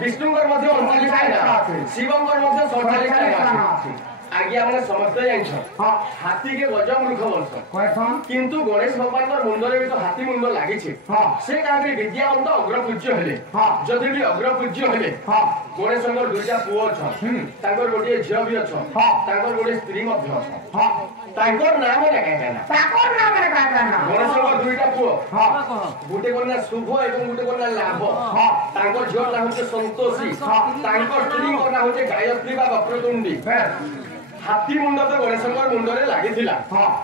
विष्णुंकर मध्य 39 शिवंकर मध्य 47 टा आगे हमने समझते जाइछ हां हाथी के गज मूर्ख बोलछ कहसन किंतु गणेश भगवान का मुंडरे भी तो हाथी मुंड लागि छै हां से काबे विद्यावंत अग्रपूज्य हेले हां जदि भी अग्रपूज्य हेले हां गणेश अंदर दुईटा पुओ छ तांकर गोटे झियो भी छ हां तांकर गोटे स्त्री मध्ये छ हां तांकर नाम रे काटा ना ताकर नाम रे काटा ना गणेश अंदर दुईटा पुओ हां गोटे कोना शुभ एवं गोटे कोना लाभ हां तांकर झियो ना होचे संतोषी तांकर स्त्री कोना होचे गायत्री बा वक्रतुंडी हाथी मुंड तो गणेशंकर मुंडरे लागिथिला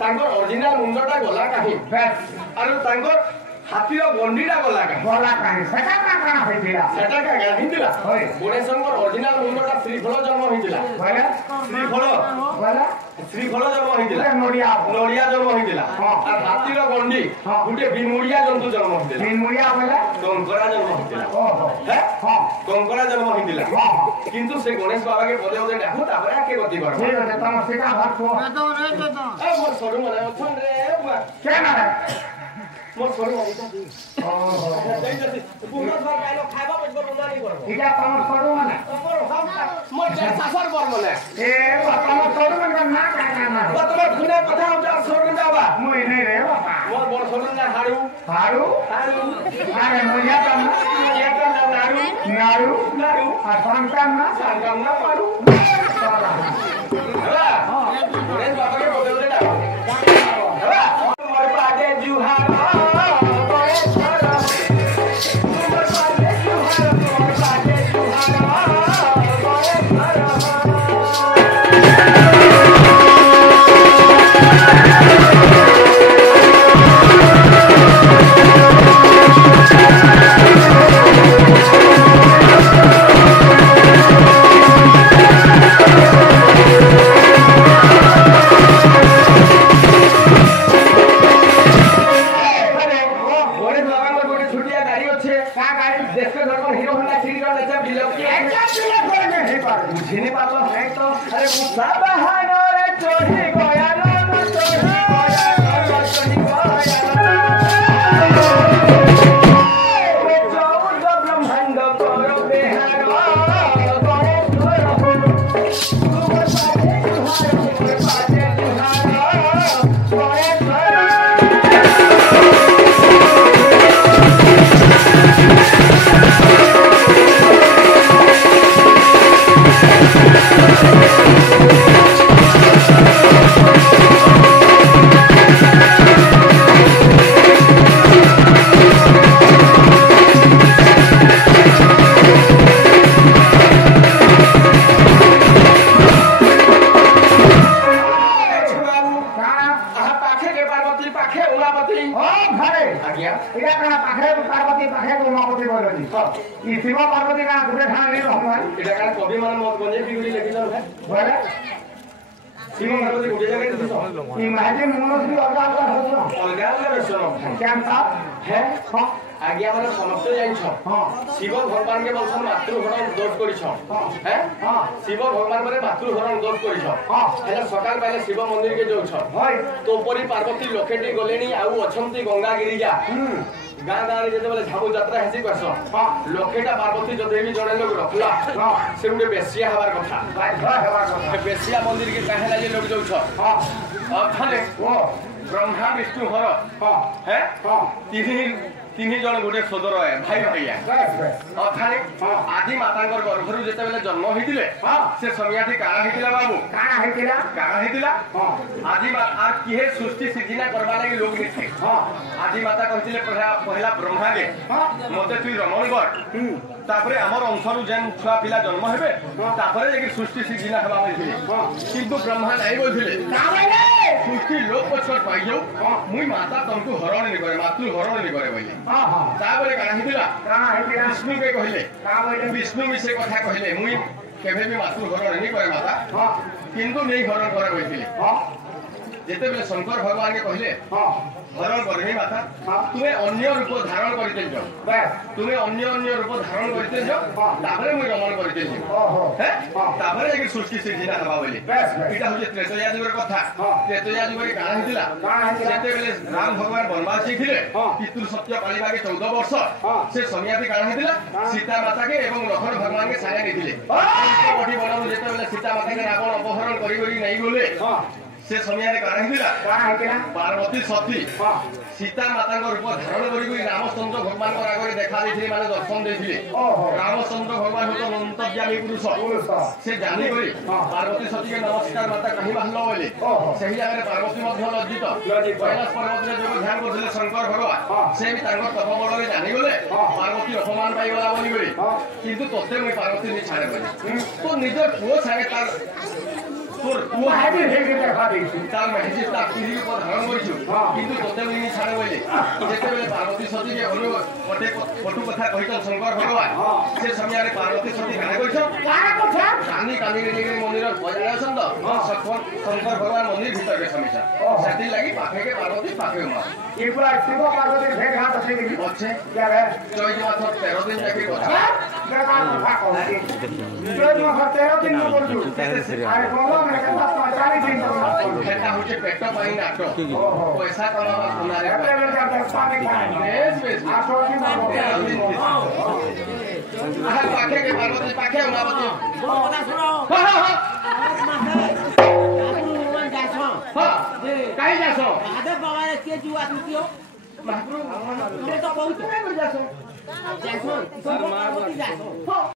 तांकर ओरिजिनल मुंडटा गला काहे आरो तांकर हाथीर गंडीटा गला काहे सेटा का होइथिला सेटा का गाथिला गणेशंकर ओरिजिनल मुंडटा श्रीफल जन्म होइथिला श्रीफल जन्म होइथिला नोडिया जन्म होइथिला आ हाथीर गंडी गुटे बिनमुड़िया जंतु जन्म होइथिला बिनमुड़िया बोले कंकरा जन्म होइथिला ओहो हे कंकरा जन्म होइथिला किंतु से गणेश बाबा के पदे पदे डाकू तापर आके गति करबो ठीक है तम सेटा भाग को ए मोर सरू मने अथन रे बुआ केना रे मोर सरू आइता दी ओहो दई जति पूरा बार काइलो खाइबा बजबो रुना नहीं करबो इटा तम सरू माने मोर जे सासर बर मने ए तम सरू माने ना काटा ना तमे खुने कथा हम जा सरू जाबा मुई नहीं रे बाबा मोर बर सरू ना हारू अरे मुझे तम ये तो नारू आ संकम ना पारू चला हला गणेश बाबा के पदे पदे डाकू हला मोर पाटे जुहार झिने पापा है तो अरे गुस्सा बहानो रे चोरी गोया नो चोरी गोया नो चोरी गोया रे चौद ब्रह्मांड करो बेहारो गणेश करो तुम पाटे जुहारो गणेश शिव पार्वती का गुटे खाना नहीं रहमान एटा का कवि मन मत बजे बिगड़ी लेके चल है बोले शिव पार्वती गुटे जगह दिस इमेजिन मोनस भी अलगा रसनो केम था है हां आज्ञा माने समस्त जाइछ हां शिव भगवान के बंशन मातृहरण दोष करिछ हैं हां शिव भगवान माने मातृहरण दोष करिछ हां हेला सकाल पहले शिव मंदिर के जोछ होय तो परी पार्वती लोकेटी गलेनी आउ अछंती गंगा गिरिजा गाँ गाँव जेते बेले झामु यात्रा हेसी करछ लोकेटा पार्वती जदे भी जणे लोग रखला से गुटे बेसिया हबार कथा बेसिया मंदिर के काहे लागे लोग जोछ अब थाले ओ ब्रह्मा विष्णु हर हैं तीन जन गोटे सदर है भाई भैया अर्थात आदि मातांकर गर्भरु जेते बेले जन्म होइतिले से समयाथि काना हेतिला बाबू काना हेतिला आदि माता आ किहे सृष्टि सिद्धिना करबा लागि लोग निथे आदि माता कहतिले पहला ब्रह्मा के मते तुई रमण कर तापरे हमर अंशरु जेन छुआ पिला जन्म हेबे तापरे जेकी सृष्टि सिद्धिना हबा होइतिले किंतु ब्रह्मा नै बोलथिले सृष्टि लोक पछर पाइयो मुई माता तंतु हरण नि करे मातृ हरण नि करे बोले ताबरे काना हेतिला विष्णु के कहले विष्णु विषय कथा कहले मुई केबे भी मातृ हरण नि करे माता किंतु नै हरण करे बोलथिले जेते बेले शंकर भगवान के कहले हां हरण करही माता हाँ। तुम्हें अन्य रूप धारण करते जो बस तुम्हें अन्य रूप धारण करते जो हाँ। तापरे मुई रमण करते जो ओहो हैं हाँ। तापरे एक सृष्टि सिद्धिना हवा बोली बस बस इटा होजे त्रेतया जुगर कथा हाँ। त्रेतया जुगर काण हितला काण हितला? जेते बेले राम भगवान वनवास छिथिले हाँ। पितृ सत्य पालिबा के 14 वर्ष हाँ। से समयाति काण हितला हाँ। सीता माता के एवं लक्ष्मण भगवान के साया देथिले ओए! बड़ी बनाउ जेते बेले सीता माता के रावण अपहरण करी नहीं बोले हां से समय काण हितला काण हेतिला पार्वती सती हां सीता माता रूप धारण करी रामचंद्र भगवान आगे देखा देथिले माने दर्शन देथिले ओहो रामचंद्र भगवान होत अंतर्यामी पुरुष पुरुष से जानी करी हाँ। पार्वती सती के नमस्कार माता कहीं बाहर बोले ओहो सही जगह पार्वती मध्य लज्जित लज्जित। कैलाश पर्वत में जो ध्यान करथिले शंकर भगवान हाँ। से भी तांकर तपबल रे जानी गले हाँ। पार्वती अपमान पाई गला बोली गली हाँ। किंतु तोते मैं पार्वती नहीं छाड़े बोली तो निजर पुओ छाड़े तार तोर पुओ माहिती हेगे देखा देछि तार महिषी तार पीढ़ी को धारण करिछु हाँ। किंतु तोते मुई छाड़े बोली जेते बेले पार्वती सती के अनु गोटे कटु कथा कहितन शंकर भगवान हाँ। से समय रे पार्वती सती गाना कहिछ काण कथा कानी कानी के मंदिर बजाय अछन तो शंकर भगवान मंदिर भीतर के समीक्षा ओहो। सेति लागि पाखे के पार्वती पाखे मा एकला शिव पार्वती भेट घाट अछि कि अच्छे क्या रे चौथ मास 13 दिन जाके कथा देखा कथा कहछि जो मास 13 दिन न करजु अरे बोलो मैं कथा 40 दिन तो हेता होचे पेट पाई नाटो ओहो। पैसा कमावा सुनारे एते बेर का दस्ता नहीं खाए बेस बेस आ तो दिन आहा पाखे के पार्वती पाखे उनावती কথা শুনো हां काई जासो আদে বাবারে কে জুয়া দিও महाप्रभु তুমি তো বহুত जासो যাইছো তুমি যাইছো